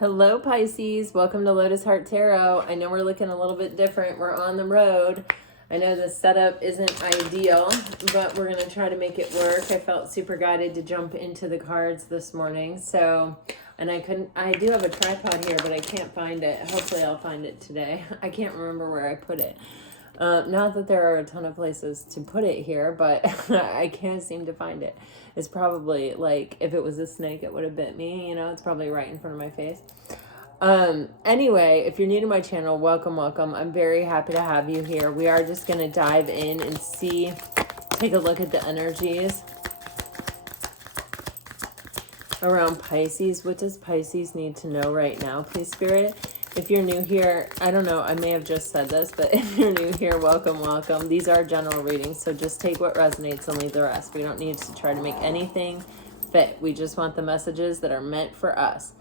Hello, Pisces. Welcome to Lotus Heart Tarot. I know we're looking a little bit different. We're on the road. I know the setup isn't ideal, but we're going to try to make it work. I felt super guided to jump into the cards this morning. And I do have a tripod here, but I can't find it. Hopefully I'll find it today. I can't remember where I put it. Not that there are a ton of places to put it here, but I can't seem to find it. It's probably like, if it was a snake, it would have bit me, it's probably right in front of my face. Anyway, if you're new to my channel, welcome. I'm very happy to have you here. We are just going to dive in and take a look at the energies around Pisces. What does Pisces need to know right now, please, Spirit? If you're new here, I don't know, I may have just said this, but if you're new here, welcome. These are general readings, so just take what resonates and leave the rest. We don't need to try to make anything fit. We just want the messages that are meant for us.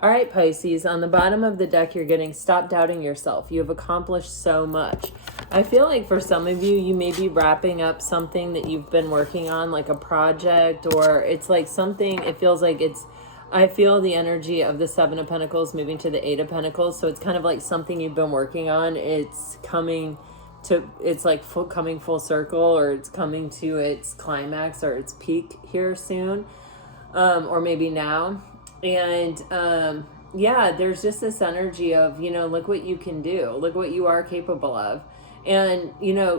All right, Pisces, on the bottom of the deck, you're getting stop doubting yourself. You have accomplished so much. I feel like for some of you, you may be wrapping up something that you've been working on, like a project, or it's like something, it feels like I feel the energy of the Seven of Pentacles moving to the Eight of Pentacles. So it's kind of like something you've been working on. It's coming full circle, or it's coming to its climax or its peak here soon, or maybe now. And yeah, there's just this energy of, look what you can do. Look what you are capable of. And,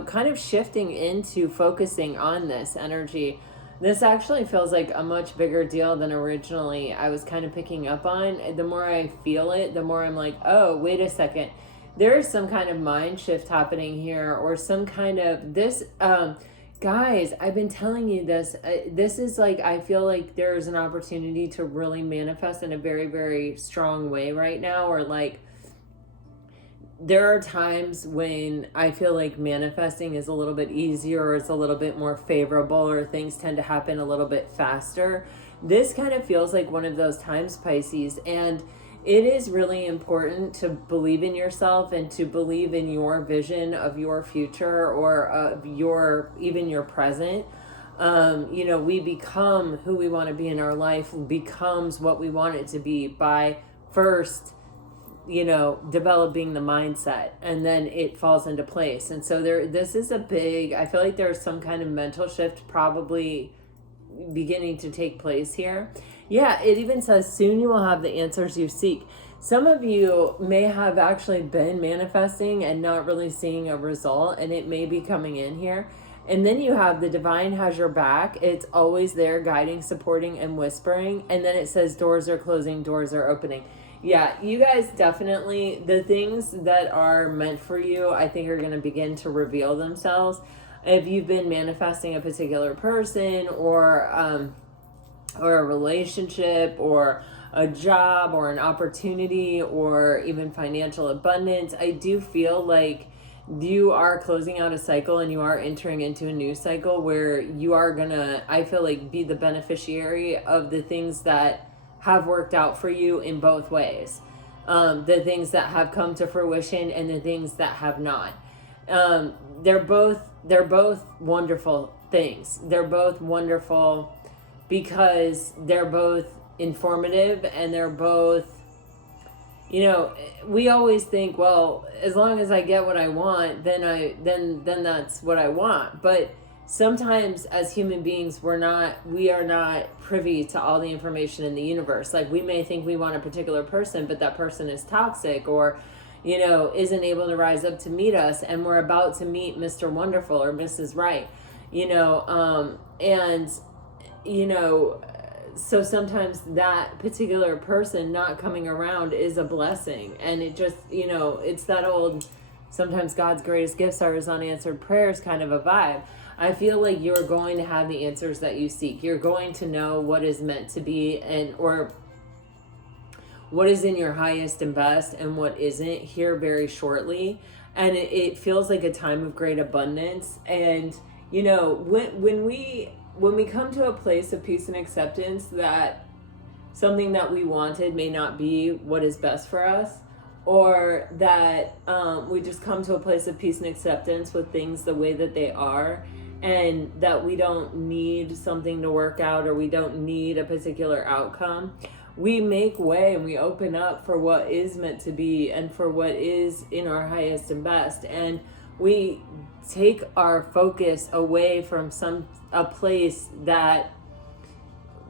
kind of shifting into focusing on this energy. This actually feels like a much bigger deal than originally I was kind of picking up on. The more I feel it, the more I'm like, oh, wait a second. There's some kind of mind shift happening here, or some kind of this. Guys, I've been telling you this. This is like, I feel like there's an opportunity to really manifest in a very, very strong way right now, or like, there are times when I feel like manifesting is a little bit easier, or it's a little bit more favorable, or things tend to happen a little bit faster. This kind of feels like one of those times, Pisces, and it is really important to believe in yourself and to believe in your vision of your future, or of even your present. We become who we want to be in our life, becomes what we want it to be by first developing the mindset, and then it falls into place. And so this is I feel like there's some kind of mental shift probably beginning to take place here. Yeah, it even says soon you will have the answers you seek. Some of you may have actually been manifesting and not really seeing a result, and it may be coming in here. And then you have the divine has your back. It's always there, guiding, supporting, and whispering. And then it says doors are closing, doors are opening. Yeah, you guys definitely, the things that are meant for you, I think, are going to begin to reveal themselves. If you've been manifesting a particular person, or a relationship, or a job, or an opportunity, or even financial abundance, I do feel like you are closing out a cycle and you are entering into a new cycle where you are gonna, I feel like, be the beneficiary of the things that have worked out for you in both ways. The things that have come to fruition and the things that have not. They're both wonderful things. They're both wonderful because they're both informative, and they're both, we always think, well, as long as I get what I want, then that's what I want. But sometimes as human beings, we are not privy to all the information in the universe. Like, we may think we want a particular person, but that person is toxic, or, isn't able to rise up to meet us, and we're about to meet Mr. Wonderful or Mrs. Right, so sometimes that particular person not coming around is a blessing. And it just, it's that old, sometimes God's greatest gifts are his unanswered prayers kind of a vibe. I feel like you're going to have the answers that you seek. You're going to know what is meant to be, or what is in your highest and best, and what isn't, here very shortly. And it feels like a time of great abundance. And, when we come to a place of peace and acceptance that something that we wanted may not be what is best for us, or that we just come to a place of peace and acceptance with things the way that they are, and that we don't need something to work out, or we don't need a particular outcome. we make way and we open up for what is meant to be and for what is in our highest and best. And we take our focus away from a place that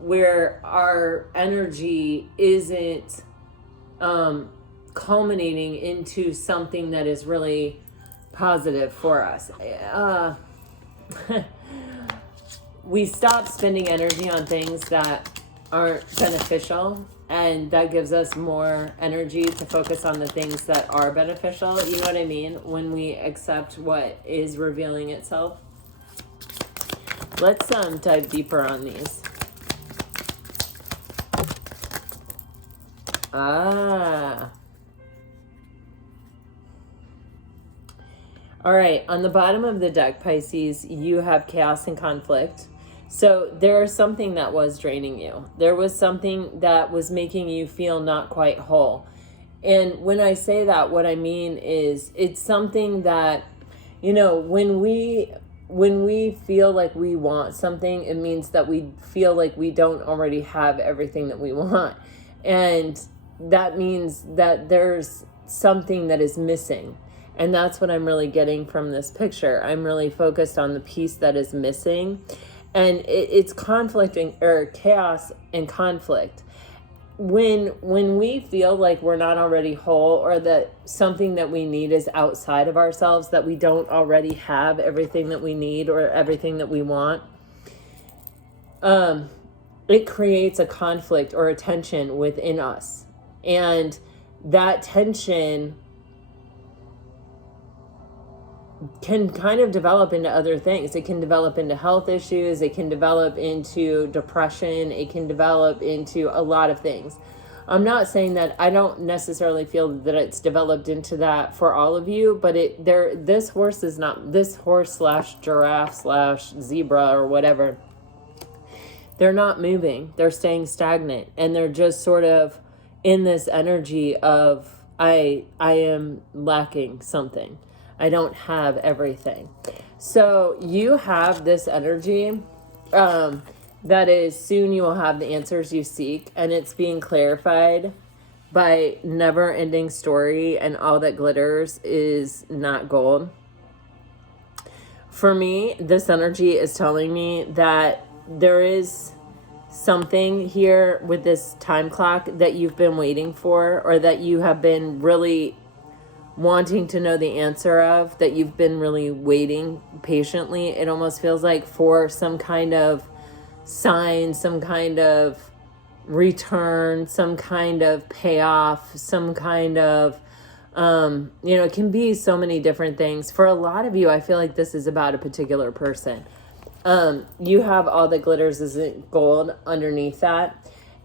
where our energy isn't culminating into something that is really positive for us. We stop spending energy on things that aren't beneficial, and that gives us more energy to focus on the things that are beneficial. You know what I mean? When we accept what is revealing itself. Let's dive deeper on these. All right, on the bottom of the deck, Pisces, you have chaos and conflict. So there is something that was draining you. There was something that was making you feel not quite whole. And when I say that, what I mean is it's something that, you know, when we feel like we want something, it means that we feel like we don't already have everything that we want. And that means that there's something that is missing. And that's what I'm really getting from this picture. I'm really focused on the piece that is missing. And it's conflicting, or chaos and conflict. When we feel like we're not already whole, or that something that we need is outside of ourselves, that we don't already have everything that we need or everything that we want, it creates a conflict or a tension within us. And that tension can kind of develop into other things. It can develop into health issues. It can develop into depression. It can develop into a lot of things. I'm not saying that I don't necessarily feel that it's developed into that for all of you, but this horse / giraffe / zebra or whatever, they're not moving. They're staying stagnant, and they're just sort of in this energy of I am lacking something. I don't have everything. So you have this energy that is soon you will have the answers you seek, and it's being clarified by never ending story, and all that glitters is not gold. For me, this energy is telling me that there is something here with this time clock that you've been waiting for, or that you have been really wanting to know the answer of, that you've been really waiting patiently. It almost feels like for some kind of sign, some kind of return, some kind of payoff, some kind of, it can be so many different things. For a lot of you, I feel like this is about a particular person. You have all that glitters isn't gold underneath that.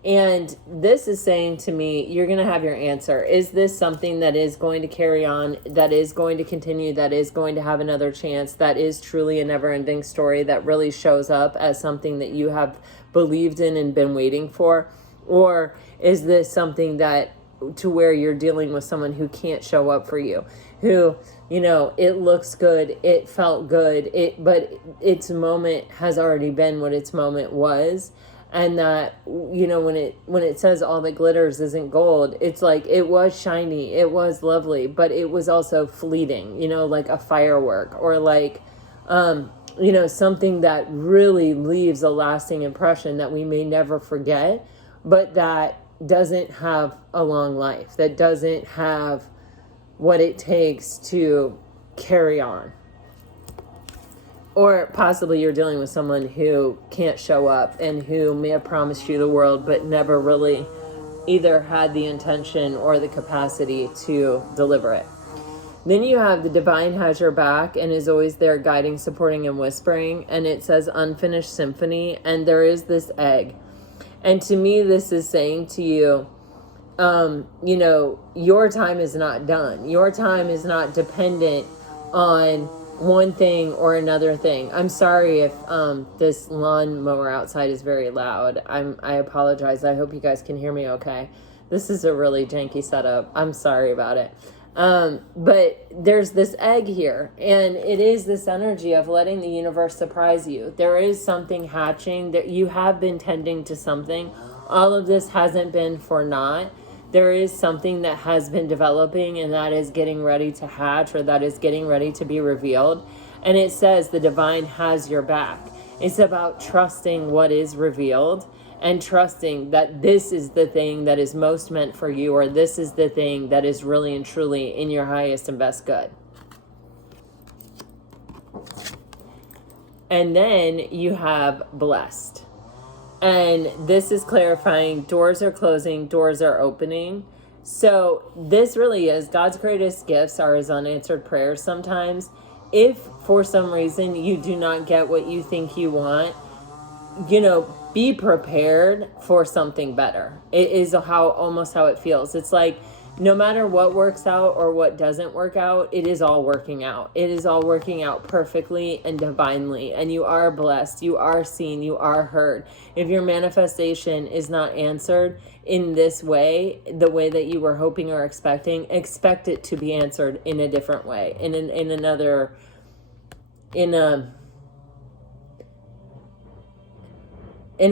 And this is saying to me, you're going to have your answer. Is this something that is going to carry on, that is going to continue, that is going to have another chance, that is truly a never-ending story that really shows up as something that you have believed in and been waiting for? Or is this something that to where you're dealing with someone who can't show up for you, who, it looks good, it felt good, but its moment has already been what its moment was? And that, when it says all that glitters isn't gold, it's like it was shiny, it was lovely, but it was also fleeting, like a firework, or like, something that really leaves a lasting impression that we may never forget, but that doesn't have a long life, that doesn't have what it takes to carry on. Or possibly you're dealing with someone who can't show up and who may have promised you the world but never really either had the intention or the capacity to deliver it. Then you have the divine has your back and is always there guiding, supporting, and whispering. And it says unfinished symphony. And there is this egg. And to me, this is saying to you, your time is not done. Your time is not dependent on one thing or another thing. I'm sorry if this lawn mower outside is very loud. I apologize. I hope you guys can hear me okay. This is a really janky setup. I'm sorry about it. But there's this egg here, and it is this energy of letting the universe surprise you. There is something hatching, that you have been tending to something all of this hasn't been for naught. There is something that has been developing, and that is getting ready to hatch, or that is getting ready to be revealed. And it says the divine has your back. It's about trusting what is revealed and trusting that this is the thing that is most meant for you, or this is the thing that is really and truly in your highest and best good. And then you have blessed. And this is clarifying doors are closing, doors are opening. So this really is God's greatest gifts are his unanswered prayers sometimes. If for some reason you do not get what you think you want, be prepared for something better. It is almost how it feels. It's like no matter what works out or what doesn't work out, it is all working out. It is all working out perfectly and divinely. And you are blessed. You are seen. You are heard. If your manifestation is not answered in this way, the way that you were hoping or expecting, expect it to be answered in a different way, in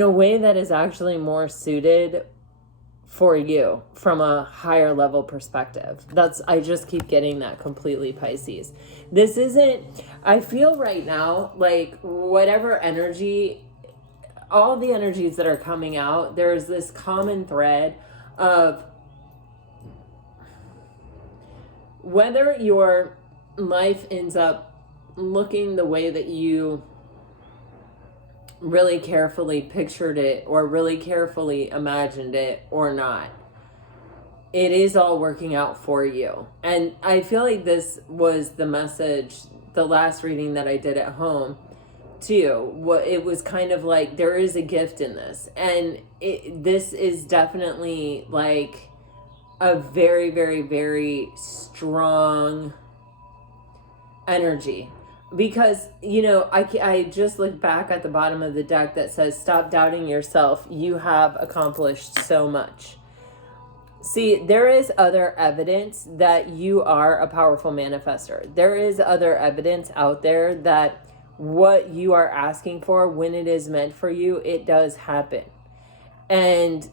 a way that is actually more suited for you from a higher level perspective. I just keep getting that completely, Pisces. This isn't, I feel right now, like whatever energy, all the energies that are coming out, there's this common thread of whether your life ends up looking the way that you really carefully pictured it or really carefully imagined it or not, it is all working out for you. And I feel like this was the message, the last reading that I did at home too. It was kind of like there is a gift in this, and this is definitely like a very, very, very strong energy. Because, I just looked back at the bottom of the deck that says, stop doubting yourself. You have accomplished so much. See, there is other evidence that you are a powerful manifester. There is other evidence out there that what you are asking for, when it is meant for you, it does happen. And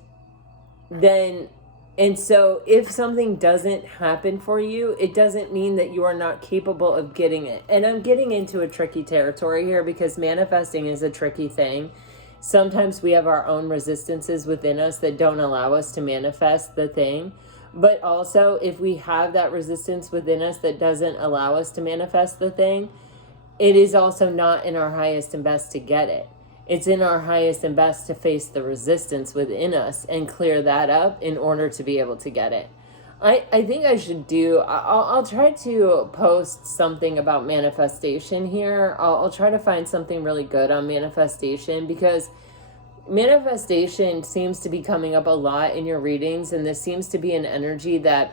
so if something doesn't happen for you, it doesn't mean that you are not capable of getting it. And I'm getting into a tricky territory here because manifesting is a tricky thing. Sometimes we have our own resistances within us that don't allow us to manifest the thing. But also, if we have that resistance within us that doesn't allow us to manifest the thing, it is also not in our highest and best to get it. It's in our highest and best to face the resistance within us and clear that up in order to be able to get it. I think I should I'll try to post something about manifestation here. I'll try to find something really good on manifestation, because manifestation seems to be coming up a lot in your readings, and this seems to be an energy that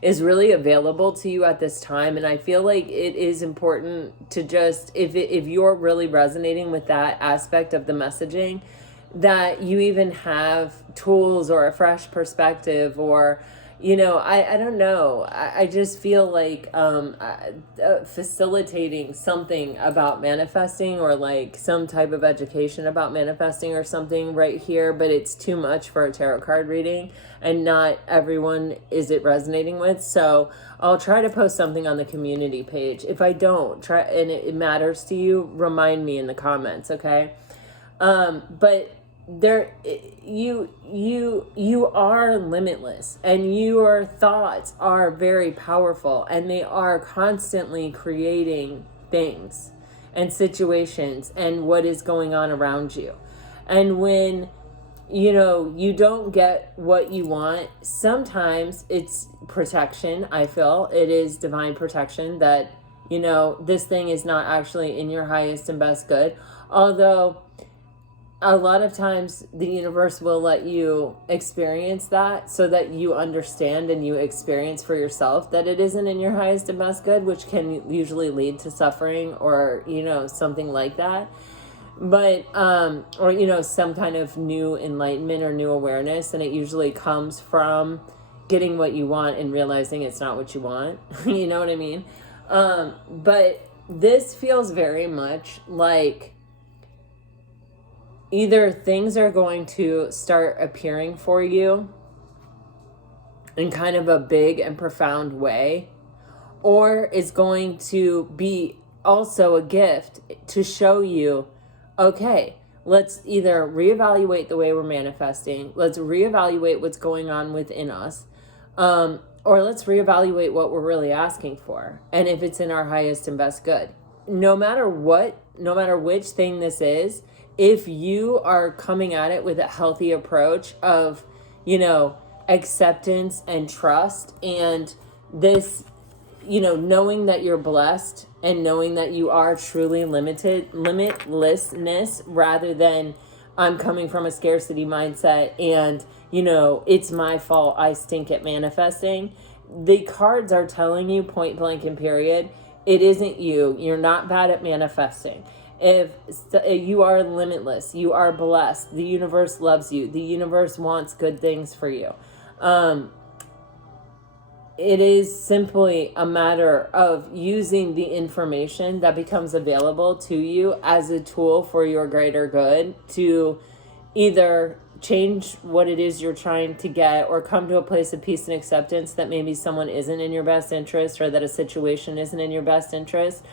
is really available to you at this time. And I feel like it is important to just, if you're really resonating with that aspect of the messaging, that you even have tools or a fresh perspective, or I don't know. I just feel like facilitating something about manifesting, or like some type of education about manifesting or something right here, but it's too much for a tarot card reading, and not everyone is it resonating with. So I'll try to post something on the community page. If I don't and it matters to you, remind me in the comments, okay? But there, you are limitless, and your thoughts are very powerful, and they are constantly creating things and situations and what is going on around you. And when you don't get what you want, sometimes it's protection. I feel it is divine protection that this thing is not actually in your highest and best good, although a lot of times the universe will let you experience that so that you understand and you experience for yourself that it isn't in your highest and best good, which can usually lead to suffering or, something like that. But, or, some kind of new enlightenment or new awareness. And it usually comes from getting what you want and realizing it's not what you want. You know what I mean? But this feels very much like either things are going to start appearing for you in kind of a big and profound way, or it's going to be also a gift to show you, okay, let's either reevaluate the way we're manifesting, let's reevaluate what's going on within us, or let's reevaluate what we're really asking for, and if it's in our highest and best good. No matter what, no matter which thing this is, if you are coming at it with a healthy approach of, acceptance and trust, and this, knowing that you're blessed and knowing that you are truly limitlessness, rather than I'm coming from a scarcity mindset and, it's my fault, I stink at manifesting. The cards are telling you point blank and period, it isn't you. You're not bad at manifesting. If you are limitless, you are blessed. The universe loves you. The universe wants good things for you. It is simply a matter of using the information that becomes available to you as a tool for your greater good to either change what it is you're trying to get, or come to a place of peace and acceptance that maybe someone isn't in your best interest, or that a situation isn't in your best interest,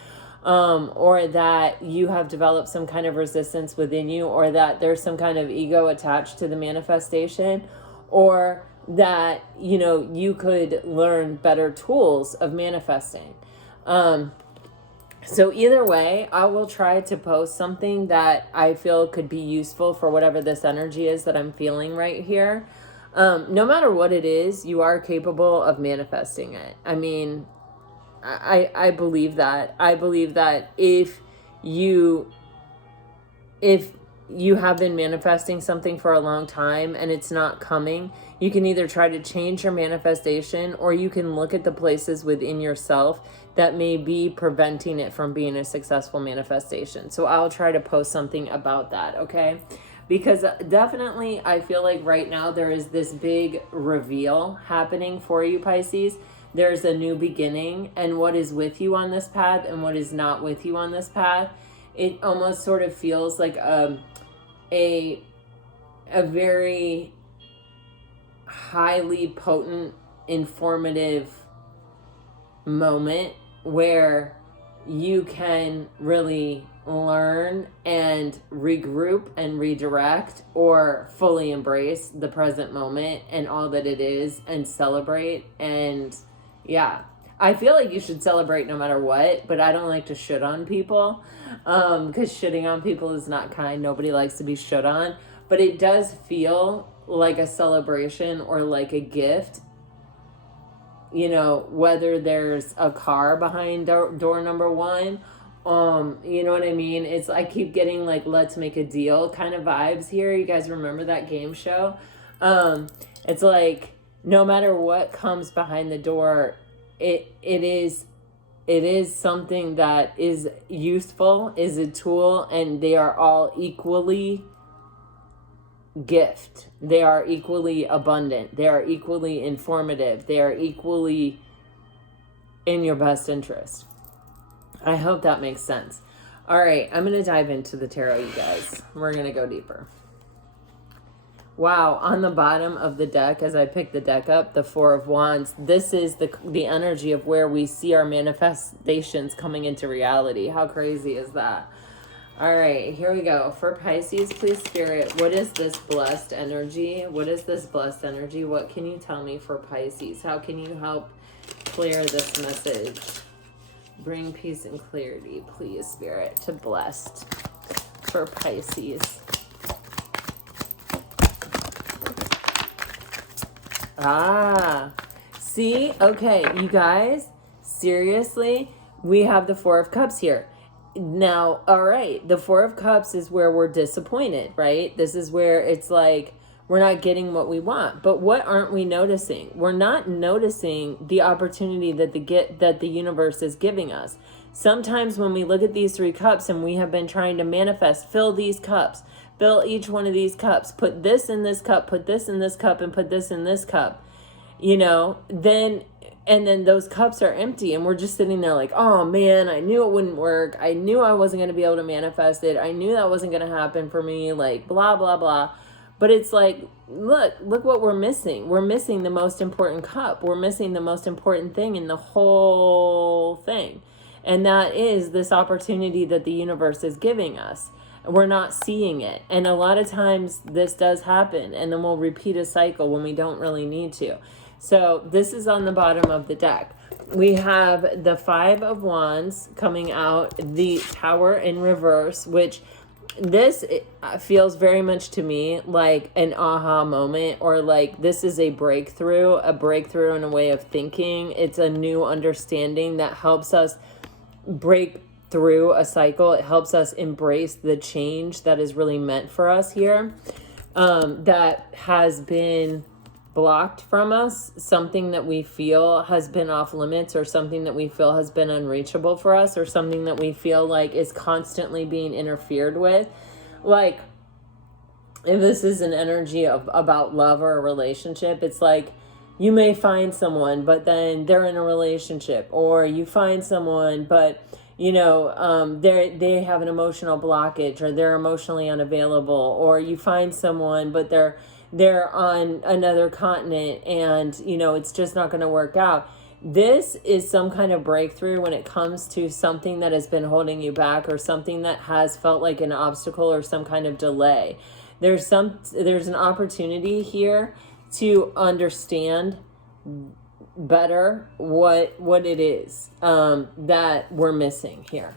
or that you have developed some kind of resistance within you, or that there's some kind of ego attached to the manifestation, or that, you could learn better tools of manifesting. So either way, I will try to post something that I feel could be useful for whatever this energy is that I'm feeling right here. No matter what it is, you are capable of manifesting it. I mean, I believe that. I believe that if you have been manifesting something for a long time and it's not coming, you can either try to change your manifestation, or you can look at the places within yourself that may be preventing it from being a successful manifestation. So I'll try to post something about that, okay? Because definitely I feel like right now there is this big reveal happening for you, Pisces. There's a new beginning, and what is with you on this path and what is not with you on this path. It almost sort of feels like a very highly potent, informative moment where you can really learn and regroup and redirect, or fully embrace the present moment and all that it is, and celebrate. And yeah, I feel like you should celebrate no matter what, but I don't like to shit on people, because shitting on people is not kind. Nobody likes to be shit on, but it does feel like a celebration or like a gift, whether there's a car behind door number one, you know what I mean? It's, I keep getting like, let's make a deal kind of vibes here. You guys remember that game show? It's like, no matter what comes behind the door, it is something that is useful, is a tool, and they are all equally gift. They are equally abundant. They are equally informative. They are equally in your best interest. I hope that makes sense. All right, I'm going to dive into the tarot, you guys. We're going to go deeper. Wow, on the bottom of the deck, as I pick the deck up, the Four of Wands, this is the energy of where we see our manifestations coming into reality. How crazy is that? All right, here we go. For Pisces, please, Spirit, what is this blessed energy? What is this blessed energy? What can you tell me for Pisces? How can you help clear this message? Bring peace and clarity, please, Spirit, to blessed for Pisces. See? Okay, you guys, seriously, we have the Four of Cups here. Now, all right, the Four of Cups is where we're disappointed, right? This is where it's like we're not getting what we want. But what aren't we noticing? We're not noticing the opportunity that the universe is giving us. Sometimes when we look at these three cups and we have been trying to manifest, fill these cups, fill each one of these cups, put this in this cup, put this in this cup, and put this in this cup, then And then those cups are empty and we're just sitting there like, oh man, I knew it wouldn't work. I knew I wasn't going to be able to manifest it. I knew that wasn't going to happen for me, like blah, blah, blah. But it's like, look what we're missing. We're missing the most important cup. We're missing the most important thing in the whole thing. And that is this opportunity that the universe is giving us. We're not seeing it. And a lot of times this does happen. And then we'll repeat a cycle when we don't really need to. So this is on the bottom of the deck. We have the Five of Wands coming out, the Tower in reverse, which this feels very much to me like an aha moment, or like this is a breakthrough in a way of thinking. It's a new understanding that helps us break through a cycle. It helps us embrace the change that is really meant for us here, that has been blocked from us, something that we feel has been off limits, or something that we feel has been unreachable for us, or something that we feel like is constantly being interfered with. Like if this is an energy of about love or a relationship, it's like you may find someone but then they're in a relationship, or you find someone but you know, they have an emotional blockage, or they're emotionally unavailable, or you find someone but they're on another continent and, you know, it's just not going to work out. This is some kind of breakthrough when it comes to something that has been holding you back, or something that has felt like an obstacle or some kind of delay. There's an opportunity here to understand better what it is that we're missing here.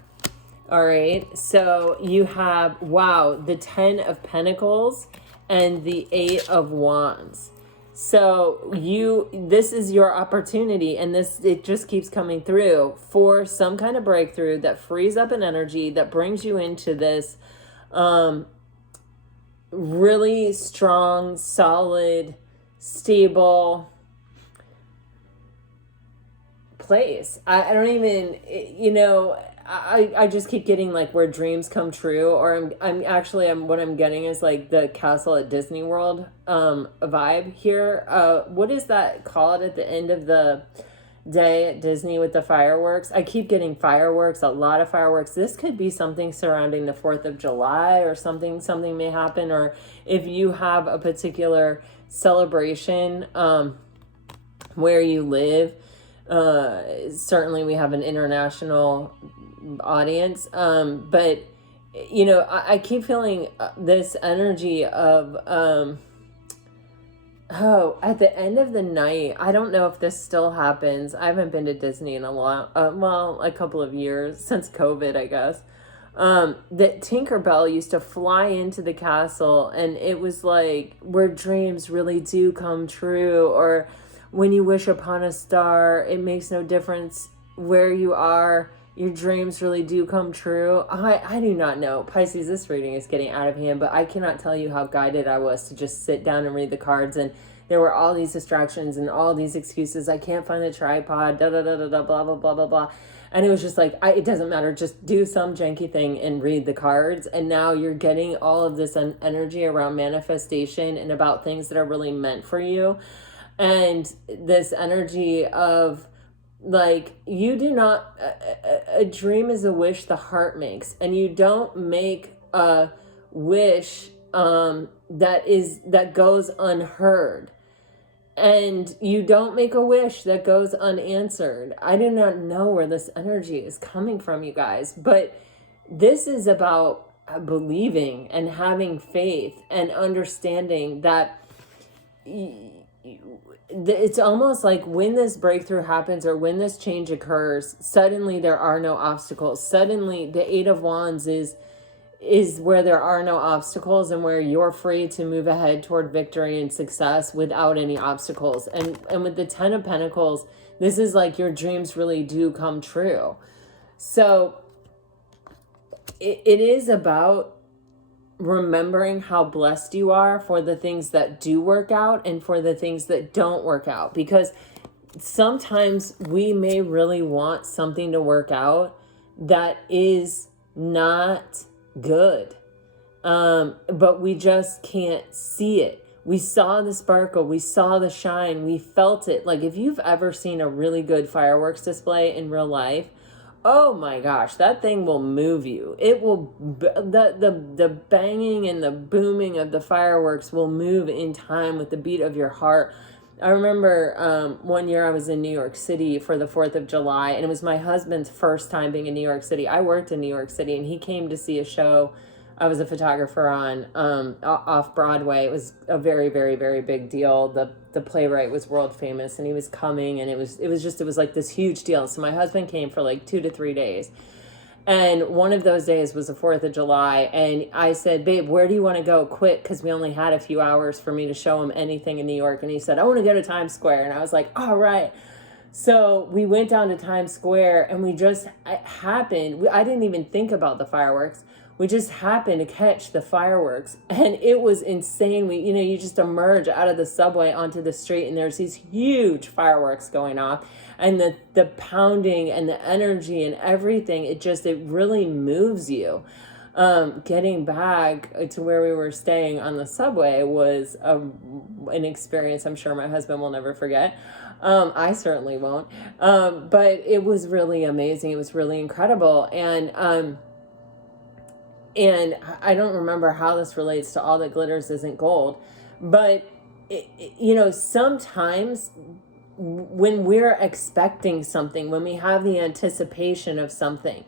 All right. So you have, wow, the 10 of Pentacles and the 8 of Wands. So this is your opportunity, and it just keeps coming through for some kind of breakthrough that frees up an energy that brings you into this really strong, solid, stable place. I don't even, you know, I just keep getting like where dreams come true, or I'm what I'm getting is like the castle at Disney World vibe here. What is that called at the end of the day at Disney with the fireworks? I keep getting fireworks, a lot of fireworks. This could be something surrounding the 4th of July, or something may happen, or if you have a particular celebration where you live. Certainly we have an international audience, but you know, I keep feeling this energy of at the end of the night. I don't know if this still happens. I haven't been to Disney in a couple of years, since COVID, I guess. That Tinkerbell used to fly into the castle, and it was like where dreams really do come true, or when you wish upon a star, it makes no difference where you are, your dreams really do come true. I do not know. Pisces, this reading is getting out of hand, but I cannot tell you how guided I was to just sit down and read the cards, and there were all these distractions and all these excuses. I can't find the tripod, blah, blah, blah, blah, blah. And it was just like, it doesn't matter. Just do some janky thing and read the cards. And now you're getting all of this energy around manifestation and about things that are really meant for you. And this energy of like, you do not, a dream is a wish the heart makes, and you don't make a wish that goes unheard, and you don't make a wish that goes unanswered. I do not know where this energy is coming from, you guys, but this is about believing and having faith and understanding that it's almost like when this breakthrough happens, or when this change occurs, suddenly there are no obstacles. Suddenly the 8 of Wands is where there are no obstacles, and where you're free to move ahead toward victory and success without any obstacles. And with the 10 of Pentacles, this is like your dreams really do come true. So it is about remembering how blessed you are for the things that do work out and for the things that don't work out, because sometimes we may really want something to work out that is not good, but we just can't see it. we saw the sparkle, we saw the shine, we felt it. Like if you've ever seen a really good fireworks display in real life, oh my gosh, that thing will move you. It will, the banging and the booming of the fireworks will move in time with the beat of your heart. I remember one year I was in New York City for the 4th of July, and it was my husband's first time being in New York City. I worked in New York City, and he came to see a show I was a photographer on off Broadway. It was a very, very, very big deal. The playwright was world famous, and he was coming, and it was like this huge deal. So my husband came for like 2 to 3 days. And one of those days was the 4th of July. And I said, babe, where do you want to go quick? Because we only had a few hours for me to show him anything in New York. And he said, I want to go to Times Square. And I was like, all right. So we went down to Times Square, and it happened. I didn't even think about the fireworks. We just happened to catch the fireworks, and it was insane. You just emerge out of the subway onto the street, and there's these huge fireworks going off, and the pounding and the energy and everything, it really moves you. Getting back to where we were staying on the subway was an experience I'm sure my husband will never forget. I certainly won't. But it was really amazing. It was really incredible. And I don't remember how this relates to all that glitters isn't gold, but sometimes when we're expecting something, when we have the anticipation of something,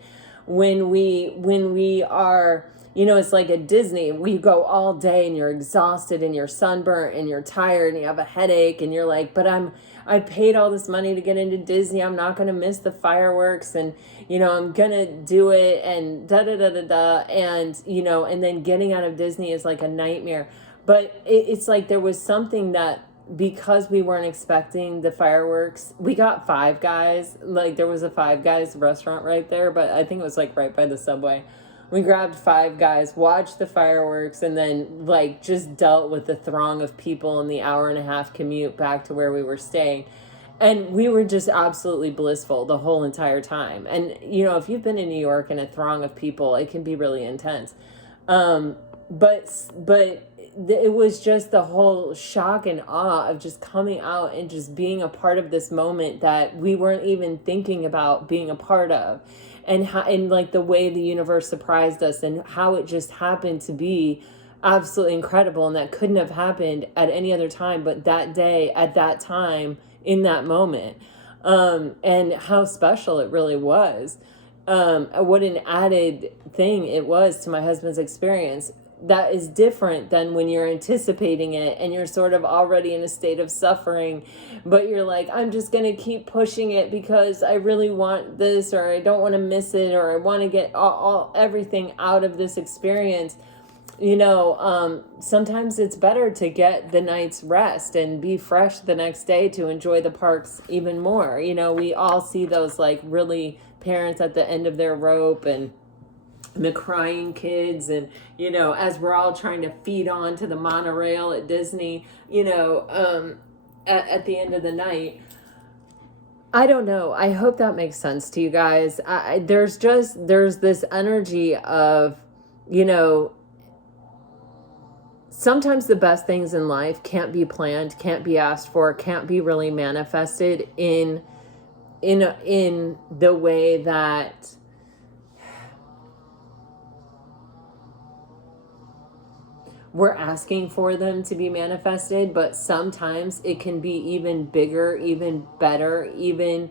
when we are, it's like at Disney, we go all day and you're exhausted and you're sunburnt and you're tired and you have a headache and you're like, but I paid all this money to get into Disney. I'm not going to miss the fireworks, and, I'm going to do it, and and, and then getting out of Disney is like a nightmare. But it's like there was something that, because we weren't expecting the fireworks, we got Five Guys. Like there was a Five Guys restaurant right there, but I think it was like right by the subway. We grabbed Five Guys, watched the fireworks, and then like just dealt with the throng of people in the 1.5-hour commute back to where we were staying. And we were just absolutely blissful the whole entire time. And, if you've been in New York in a throng of people, it can be really intense. But it was just the whole shock and awe of just coming out and just being a part of this moment that we weren't even thinking about being a part of. And like the way the universe surprised us, and how it just happened to be absolutely incredible, and that couldn't have happened at any other time but that day, at that time, in that moment. And how special it really was. What an added thing it was to my husband's experience. That is different than when you're anticipating it and you're sort of already in a state of suffering, but you're like, I'm just going to keep pushing it because I really want this, or I don't want to miss it, or I want to get everything out of this experience. Sometimes it's better to get the night's rest and be fresh the next day to enjoy the parks even more. We all see those like really parents at the end of their rope, and the crying kids, and as we're all trying to feed on to the monorail at Disney, at the end of the night. I don't know. I hope that makes sense to you guys. There's this energy of, sometimes the best things in life can't be planned, can't be asked for, can't be really manifested in the way that we're asking for them to be manifested. But sometimes it can be even bigger, even better, even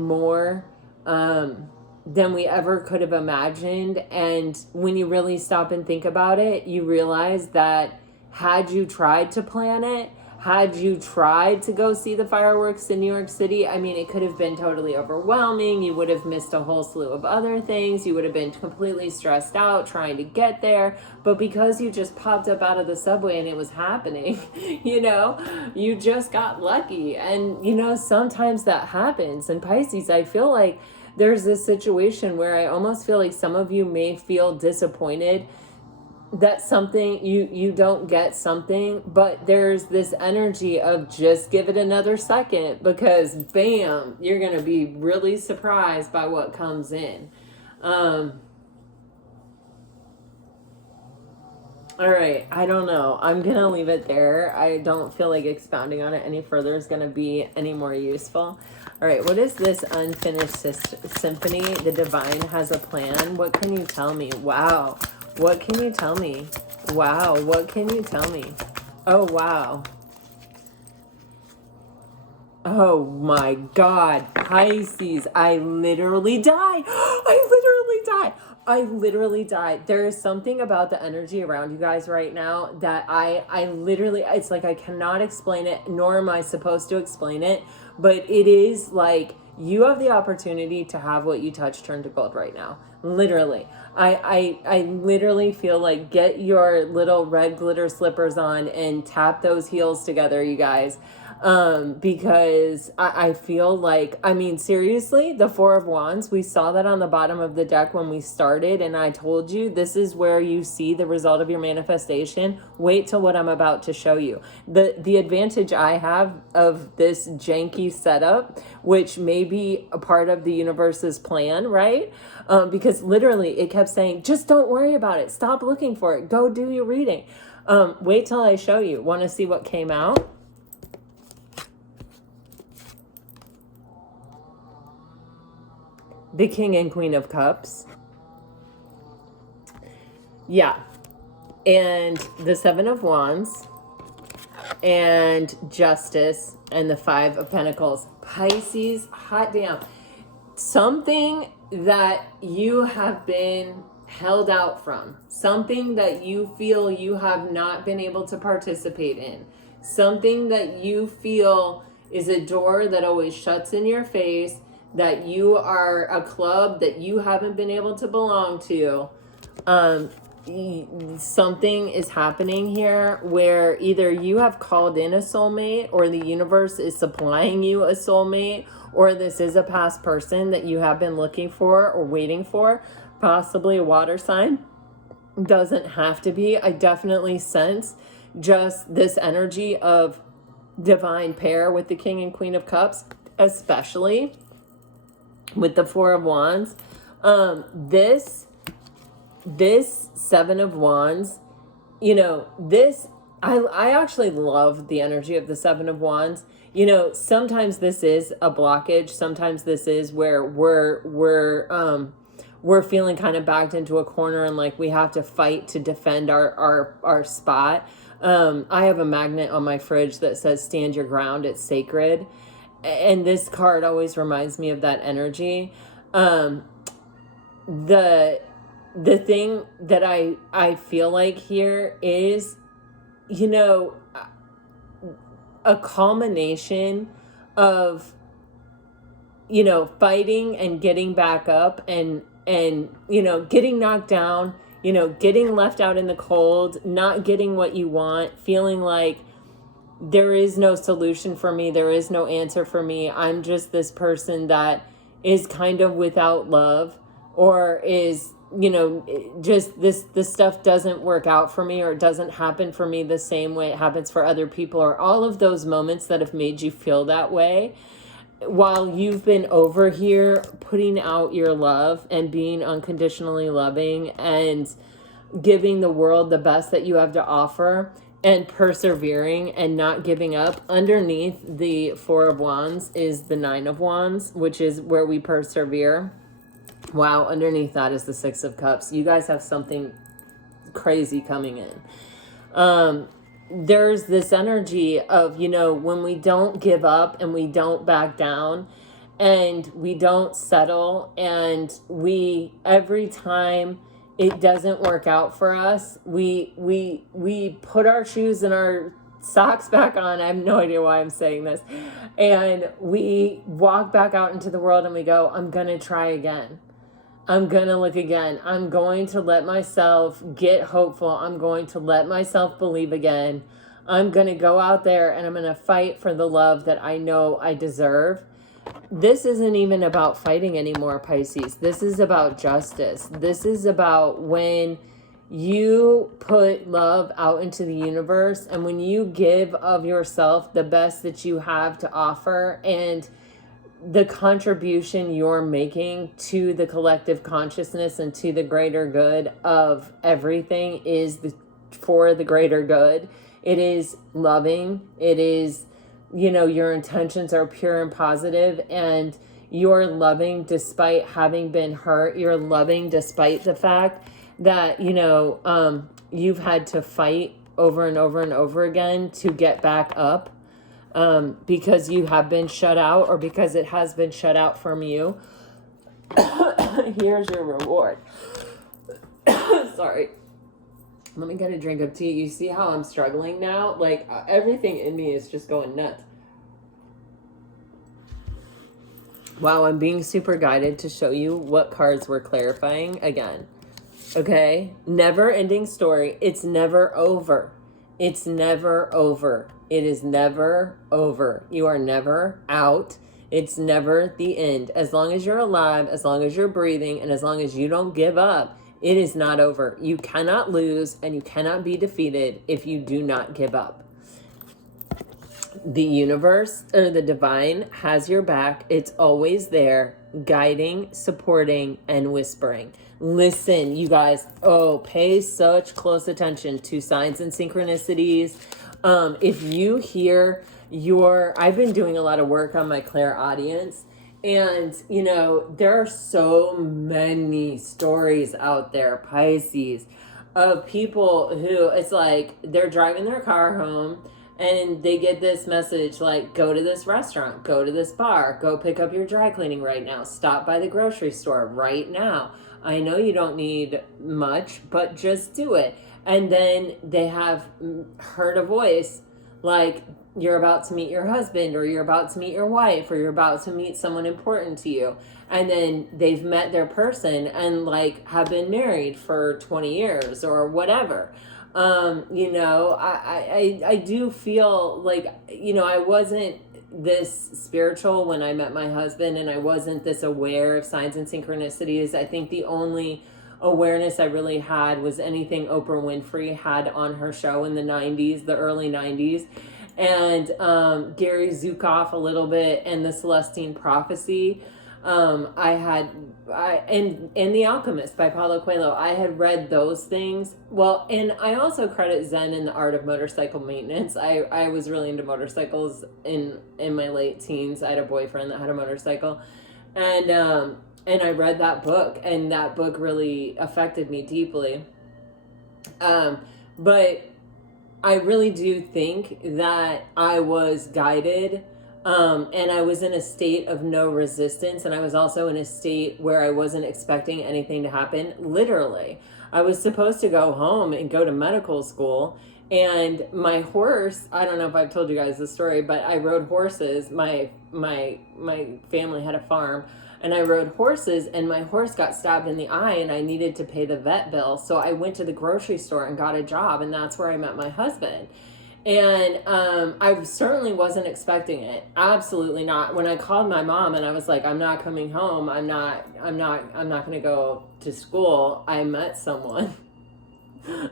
more than we ever could have imagined. And when you really stop and think about it, you realize that had you tried to plan it, had you tried to go see the fireworks in New York City, I mean, it could have been totally overwhelming. You would have missed a whole slew of other things. You would have been completely stressed out trying to get there. But because you just popped up out of the subway and it was happening, you just got lucky. And, sometimes that happens. And Pisces, I feel like there's this situation where I almost feel like some of you may feel disappointed that something you don't get something, but there's this energy of just give it another second, because bam, you're going to be really surprised by what comes in. All right, I don't know. I'm going to leave it there. I don't feel like expounding on it any further is going to be any more useful. All right, what is this unfinished symphony? The divine has a plan. What can you tell me? Wow. What can you tell me? Wow. What can you tell me? Oh, wow. Oh my God, Pisces, I literally died. I literally died. I literally died. There is something about the energy around you guys right now that I literally, it's like I cannot explain it, nor am I supposed to explain it, but it is like you have the opportunity to have what you touch turn to gold right now. Literally. I literally feel like get your little red glitter slippers on and tap those heels together, you guys. Because I feel like, I mean, seriously, the Four of Wands, we saw that on the bottom of the deck when we started, and I told you this is where you see the result of your manifestation. Wait till what I'm about to show you. The advantage I have of this janky setup, which may be a part of the universe's plan, right? Because literally it kept saying, just don't worry about it. Stop looking for it. Go do your reading. Wait till I show you. Want to see what came out? The King and Queen of Cups. Yeah. And the Seven of Wands. And Justice. And the Five of Pentacles. Pisces, hot damn. Something that you have been held out from. Something that you feel you have not been able to participate in. Something that you feel is a door that always shuts in your face, that you are a club that you haven't been able to belong to. Something is happening here where either you have called in a soulmate, or the universe is supplying you a soulmate, or this is a past person that you have been looking for or waiting for, possibly a water sign. Doesn't have to be. I definitely sense just this energy of divine pair with the King and Queen of Cups, especially with the Four of Wands. This Seven of Wands, you know, this, I actually love the energy of the Seven of Wands. You know, sometimes this is a blockage. Sometimes this is where we're feeling kind of backed into a corner and like we have to fight to defend our spot. I have a magnet on my fridge that says stand your ground, it's sacred. And this card always reminds me of that energy. The thing that I feel like here is, you know, a culmination of, you know, fighting and getting back up and, you know, getting knocked down, you know, getting left out in the cold, not getting what you want, feeling like there is no solution for me. There is no answer for me. I'm just this person that is kind of without love, or is, you know, just this stuff doesn't work out for me, or it doesn't happen for me the same way it happens for other people, or all of those moments that have made you feel that way while you've been over here putting out your love and being unconditionally loving and giving the world the best that you have to offer and persevering and not giving up. Underneath the Four of Wands is the Nine of Wands, which is where we persevere. Wow, underneath that is the Six of Cups. You guys have something crazy coming in. There's this energy of, you know, when we don't give up and we don't back down and we don't settle, and we, every time it doesn't work out for us, we put our shoes and our socks back on. I have no idea why I'm saying this. And we walk back out into the world and we go, I'm going to try again. I'm going to look again. I'm going to let myself get hopeful. I'm going to let myself believe again. I'm going to go out there and I'm going to fight for the love that I know I deserve. This isn't even about fighting anymore, Pisces. This is about justice. This is about when you put love out into the universe, and when you give of yourself the best that you have to offer, and the contribution you're making to the collective consciousness and to the greater good of everything is for the greater good. It is loving. It is, you know, your intentions are pure and positive, and you're loving despite having been hurt. You're loving despite the fact that, you know, you've had to fight over and over and over again to get back up, because you have been shut out, or because it has been shut out from you. Here's your reward. Sorry. Let me get a drink of tea. You see how I'm struggling now? Like, everything in me is just going nuts. Wow, I'm being super guided to show you what cards we're clarifying again. Okay? Never ending story. It's never over. It's never over. It is never over. You are never out. It's never the end. As long as you're alive, as long as you're breathing, and as long as you don't give up, it is not over. You cannot lose and you cannot be defeated if you do not give up. The universe, or the divine, has your back. It's always there, guiding, supporting, and whispering. Listen, you guys, pay such close attention to signs and synchronicities. If you hear I've been doing a lot of work on my clairaudience, and, you know, there are so many stories out there, Pisces, of people who, it's like, they're driving their car home, and they get this message like, go to this restaurant, go to this bar, go pick up your dry cleaning right now, stop by the grocery store right now. I know you don't need much, but just do it. And then they have heard a voice like, you're about to meet your husband, or you're about to meet your wife, or you're about to meet someone important to you. And then they've met their person and like have been married for 20 years or whatever. You know, I do feel like, you know, I wasn't this spiritual when I met my husband, and I wasn't this aware of signs and synchronicities. I think the only awareness I really had was anything Oprah Winfrey had on her show in the 90s, the early 90s. And Gary Zukav a little bit, and the Celestine Prophecy. And The Alchemist by Paulo Coelho. I had read those things. Well, and I also credit Zen in the Art of Motorcycle Maintenance. I was really into motorcycles in my late teens. I had a boyfriend that had a motorcycle, and I read that book, and that book really affected me deeply. But I really do think that I was guided, and I was in a state of no resistance, and I was also in a state where I wasn't expecting anything to happen. Literally, I was supposed to go home and go to medical school, and my horse, I don't know if I've told you guys this story, but I rode horses. My family had a farm, and I rode horses, and my horse got stabbed in the eye, and I needed to pay the vet bill. So I went to the grocery store and got a job, and that's where I met my husband. And I certainly wasn't expecting it. Absolutely not. When I called my mom and I was like, I'm not coming home. I'm not going to go to school. I met someone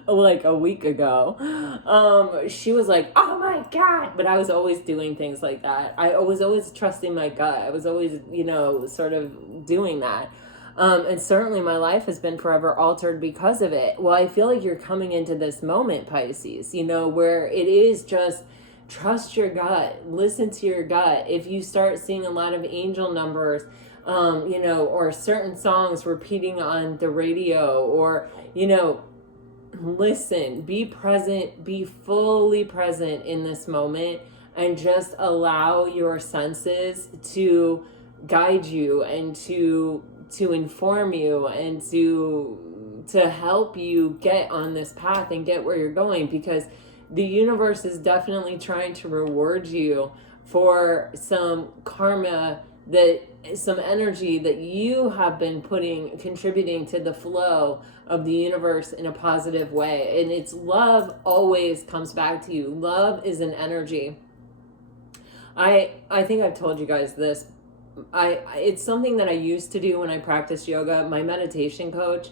like a week ago. She was like, oh my God. But I was always doing things like that. I was always trusting my gut. I was always, you know, sort of doing that. And certainly my life has been forever altered because of it. Well, I feel like you're coming into this moment, Pisces, you know, where it is just trust your gut, listen to your gut. If you start seeing a lot of angel numbers, you know, or certain songs repeating on the radio, or, you know, listen, be present, be fully present in this moment, and just allow your senses to guide you and to inform you and to help you get on this path and get where you're going, because the universe is definitely trying to reward you for some karma, that some energy that you have been contributing to the flow of the universe in a positive way. And it's love always comes back to you. Love is an energy. I think I've told you guys this. It's something that I used to do when I practiced yoga. My meditation coach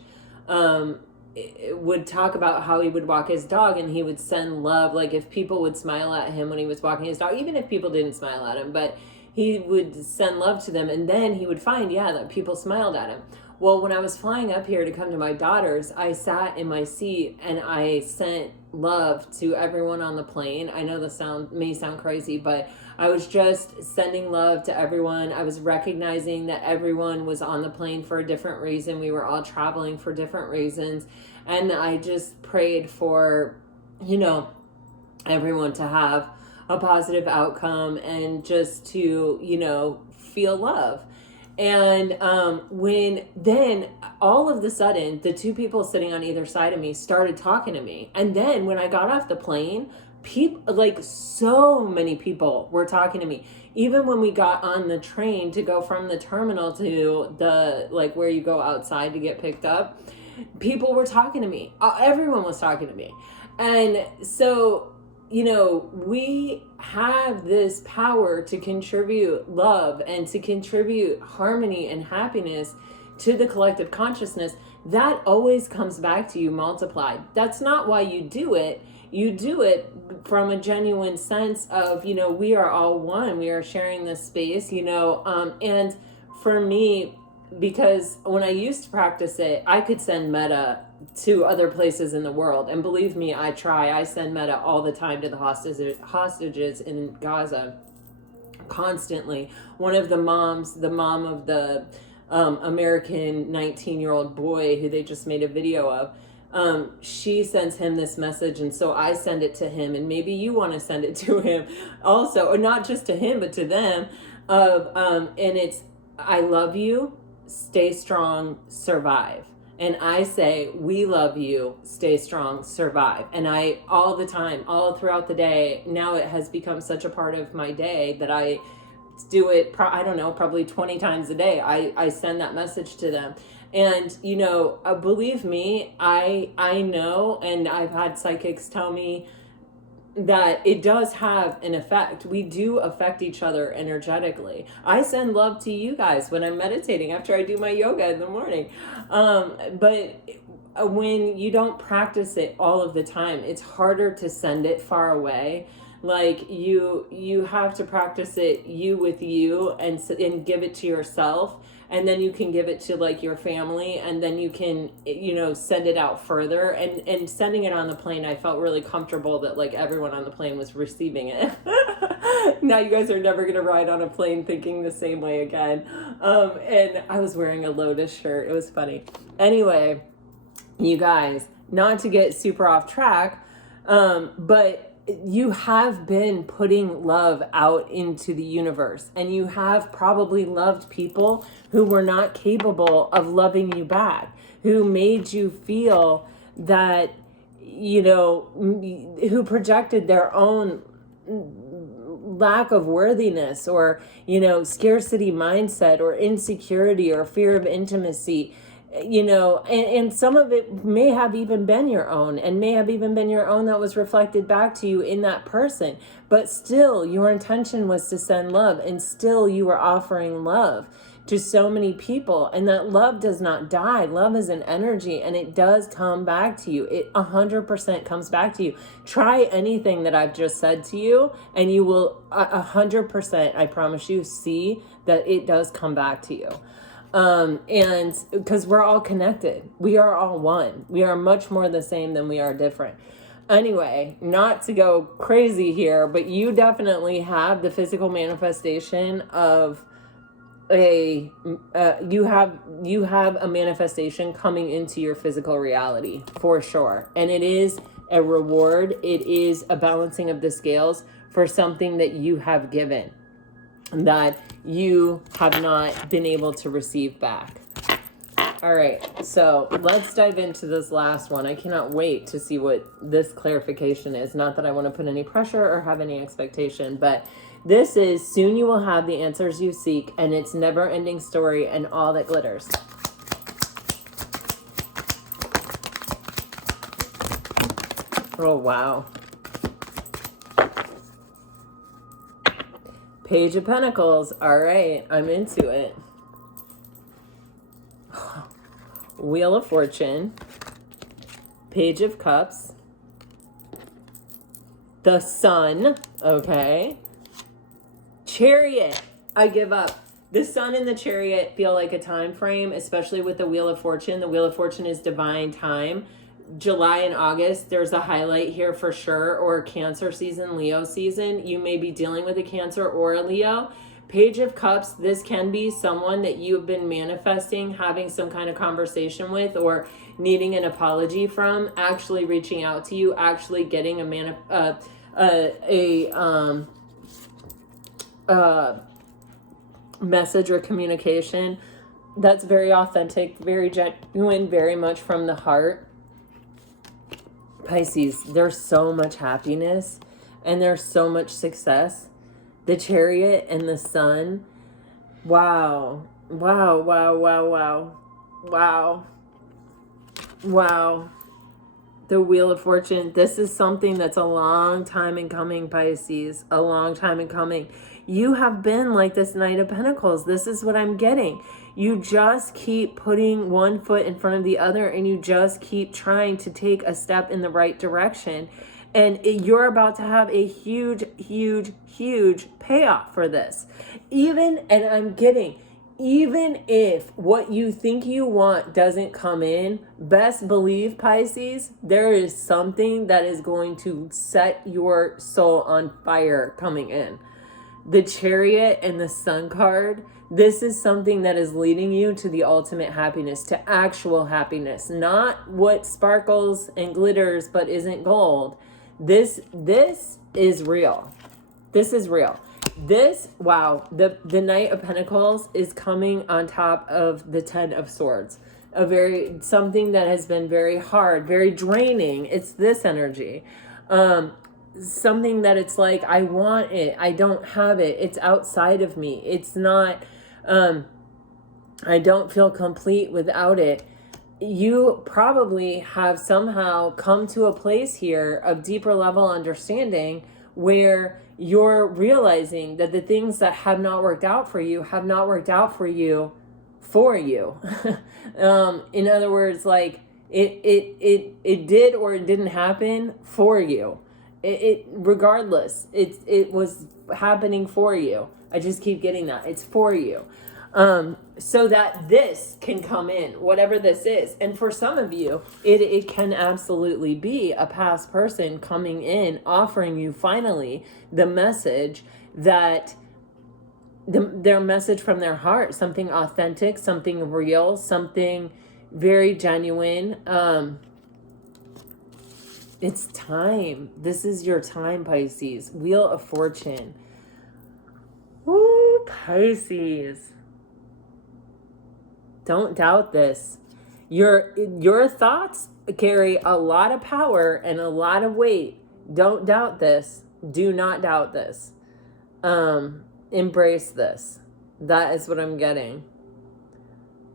would talk about how he would walk his dog, and he would send love. Like if people would smile at him when he was walking his dog, even if people didn't smile at him, but he would send love to them, and then he would find, that people smiled at him. Well, when I was flying up here to come to my daughter's, I sat in my seat and I sent love to everyone on the plane. I know this may sound crazy, but I was just sending love to everyone. I was recognizing that everyone was on the plane for a different reason. We were all traveling for different reasons. And I just prayed for, you know, everyone to have a positive outcome and just to, you know, feel love. And when then all of the sudden, the two people sitting on either side of me started talking to me. And then when I got off the plane, people, like so many people were talking to me. Even when we got on the train to go from the terminal to the, like where you go outside to get picked up, people were talking to me. Everyone was talking to me. And so, you know, we have this power to contribute love and to contribute harmony and happiness to the collective consciousness. That always comes back to you multiplied. That's not why you do it. You do it from a genuine sense of, you know, we are all one. We are sharing this space, you know, and for me, because when I used to practice it, I could send metta to other places in the world. And believe me, I try. I send metta all the time to the hostages in Gaza, constantly. One of the moms, the mom of the American 19-year-old boy who they just made a video of, she sends him this message, and so I send it to him, and maybe you want to send it to him also, or not just to him, but to them, and it's, I love you, stay strong, survive. And I say, we love you, stay strong, survive. And I, all the time, all throughout the day, now it has become such a part of my day that I do it, I don't know, probably 20 times a day. I send that message to them. And, you know, believe me, I know, and I've had psychics tell me that it does have an effect. We do affect each other energetically. I send love to you guys when I'm meditating after I do my yoga in the morning. But when you don't practice it all of the time, it's harder to send it far away. Like you have to practice it you with you and give it to yourself. And then you can give it to like your family, and then you can, you know, send it out further. And sending it on the plane, I felt really comfortable that like everyone on the plane was receiving it. Now you guys are never going to ride on a plane thinking the same way again. And I was wearing a Lotus shirt. It was funny. Anyway, you guys, not to get super off track, but you have been putting love out into the universe, and you have probably loved people who were not capable of loving you back, who made you feel that, you know, who projected their own lack of worthiness or, you know, scarcity mindset or insecurity or fear of intimacy. You know, and some of it may have even been your own, and may have even been your own that was reflected back to you in that person. But still, your intention was to send love, and still you were offering love to so many people. And that love does not die. Love is an energy, and it does come back to you. It 100% comes back to you. Try anything that I've just said to you, and you will 100%, I promise you, see that it does come back to you. And because we're all connected, we are all one. We are much more the same than we are different. Anyway, not to go crazy here, but you definitely have the physical manifestation of you have a manifestation coming into your physical reality for sure. And it is a reward. It is a balancing of the scales for something that you have given that you have not been able to receive back. All right, so let's dive into this last one. I cannot wait to see what this clarification is. Not that I want to put any pressure or have any expectation, but this is, soon you will have the answers you seek, and it's never-ending story and all that glitters. Oh, wow. Page of Pentacles. All right, I'm into it. Wheel of Fortune. Page of Cups. The Sun. Okay. Chariot. I give up. The Sun and the Chariot feel like a time frame, especially with the Wheel of Fortune. The Wheel of Fortune is divine time. July and August, there's a highlight here for sure, or Cancer season, Leo season. You may be dealing with a Cancer or a Leo. Page of Cups, this can be someone that you've been manifesting, having some kind of conversation with, or needing an apology from, actually reaching out to you, actually getting a message or communication that's very authentic, very genuine, very much from the heart. Pisces, there's so much happiness and there's so much success. The Chariot and the Sun. Wow. Wow, wow, wow, wow. Wow. Wow. The Wheel of Fortune. This is something that's a long time in coming, Pisces. A long time in coming. You have been like this Knight of Pentacles. This is what I'm getting. You just keep putting one foot in front of the other, and you just keep trying to take a step in the right direction. And you're about to have a huge, huge, huge payoff for this. Even if what you think you want doesn't come in, best believe, Pisces, there is something that is going to set your soul on fire coming in. The Chariot and the Sun card, this is something that is leading you to the ultimate happiness, to actual happiness, not what sparkles and glitters but isn't gold. This is real. This is real. Wow, the Knight of Pentacles is coming on top of the Ten of Swords. Something that has been very hard, very draining. It's this energy. Something that it's like, I want it, I don't have it, it's outside of me. It's not, I don't feel complete without it. You probably have somehow come to a place here of deeper level understanding where you're realizing that the things that have not worked out for you have not worked out for you. In other words, like it did or it didn't happen for you. Regardless, it was happening for you. I just keep getting that. It's for you. So that this can come in, whatever this is. And for some of you, it can absolutely be a past person coming in, offering you finally the message that their message from their heart, something authentic, something real, something very genuine. It's time. This is your time, Pisces. Wheel of Fortune. Woo, Pisces. Don't doubt this. Your thoughts carry a lot of power and a lot of weight. Don't doubt this. Do not doubt this. Embrace this. That is what I'm getting.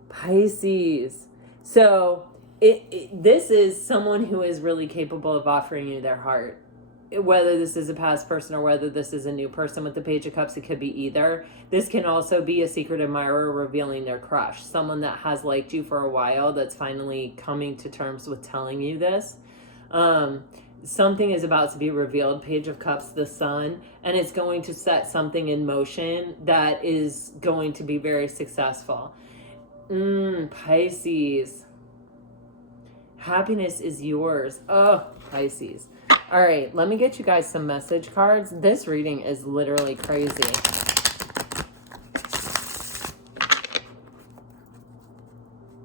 Pisces. So this is someone who is really capable of offering you their heart. Whether this is a past person or whether this is a new person with the Page of Cups, it could be either. This can also be a secret admirer revealing their crush. Someone that has liked you for a while that's finally coming to terms with telling you this. Something is about to be revealed. Page of Cups, the Sun, and it's going to set something in motion that is going to be very successful. Pisces. Happiness is yours. Oh, Pisces. All right, let me get you guys some message cards. This reading is literally crazy.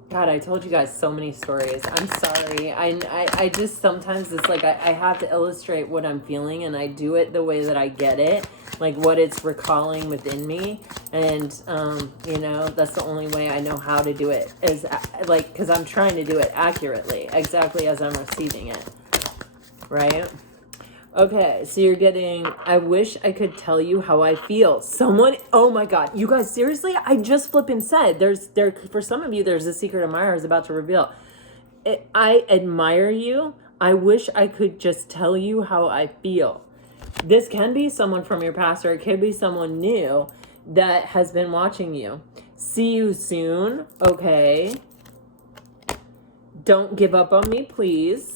God, I told you guys so many stories. I'm sorry. I just sometimes it's like I have to illustrate what I'm feeling, and I do it the way that I get it, like what it's recalling within me. And, that's the only way I know how to do it, is like, because I'm trying to do it accurately, exactly as I'm receiving it. Right? Okay, so you're getting, I wish I could tell you how I feel. Someone, oh my God, you guys, seriously? I just flipping said, for some of you, there's a secret admirer is about to reveal. I admire you. I wish I could just tell you how I feel. This can be someone from your past, or it could be someone new that has been watching you. See you soon. Okay. Don't give up on me, please.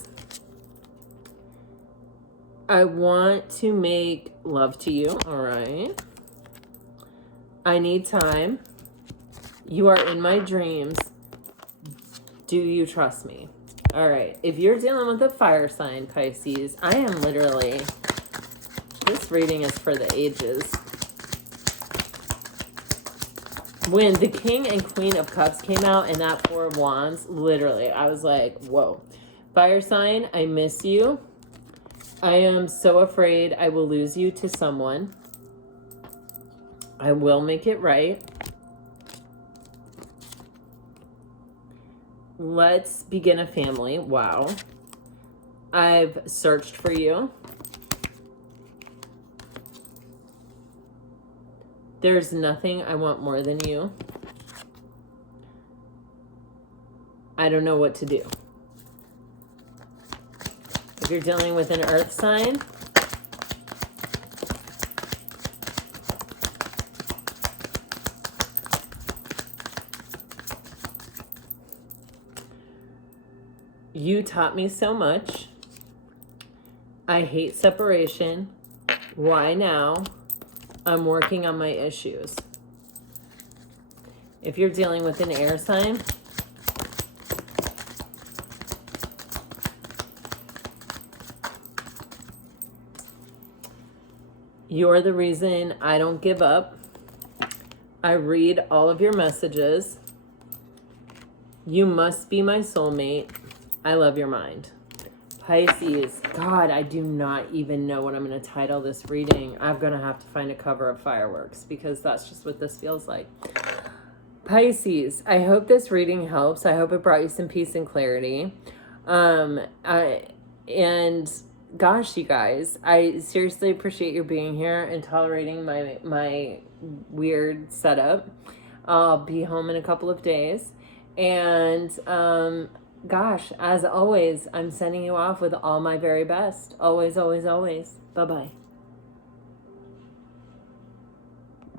I want to make love to you. All right. I need time. You are in my dreams. Do you trust me? All right. If you're dealing with a fire sign, Pisces, I am literally... This reading is for the ages. When the King and Queen of Cups came out and that Four of Wands, literally, I was like, whoa. Fire sign, I miss you. I am so afraid I will lose you to someone. I will make it right. Let's begin a family. Wow. I've searched for you. There's nothing I want more than you. I don't know what to do. If you're dealing with an earth sign, you taught me so much. I hate separation. Why now? I'm working on my issues. If you're dealing with an air sign, you're the reason I don't give up. I read all of your messages. You must be my soulmate. I love your mind. Pisces, God, I do not even know what I'm going to title this reading. I'm going to have to find a cover of fireworks because that's just what this feels like. Pisces, I hope this reading helps. I hope it brought you some peace and clarity. And gosh, you guys, I seriously appreciate you being here and tolerating my weird setup. I'll be home in a couple of days. And, gosh, as always, I'm sending you off with all my very best. Always, always, always. Bye-bye.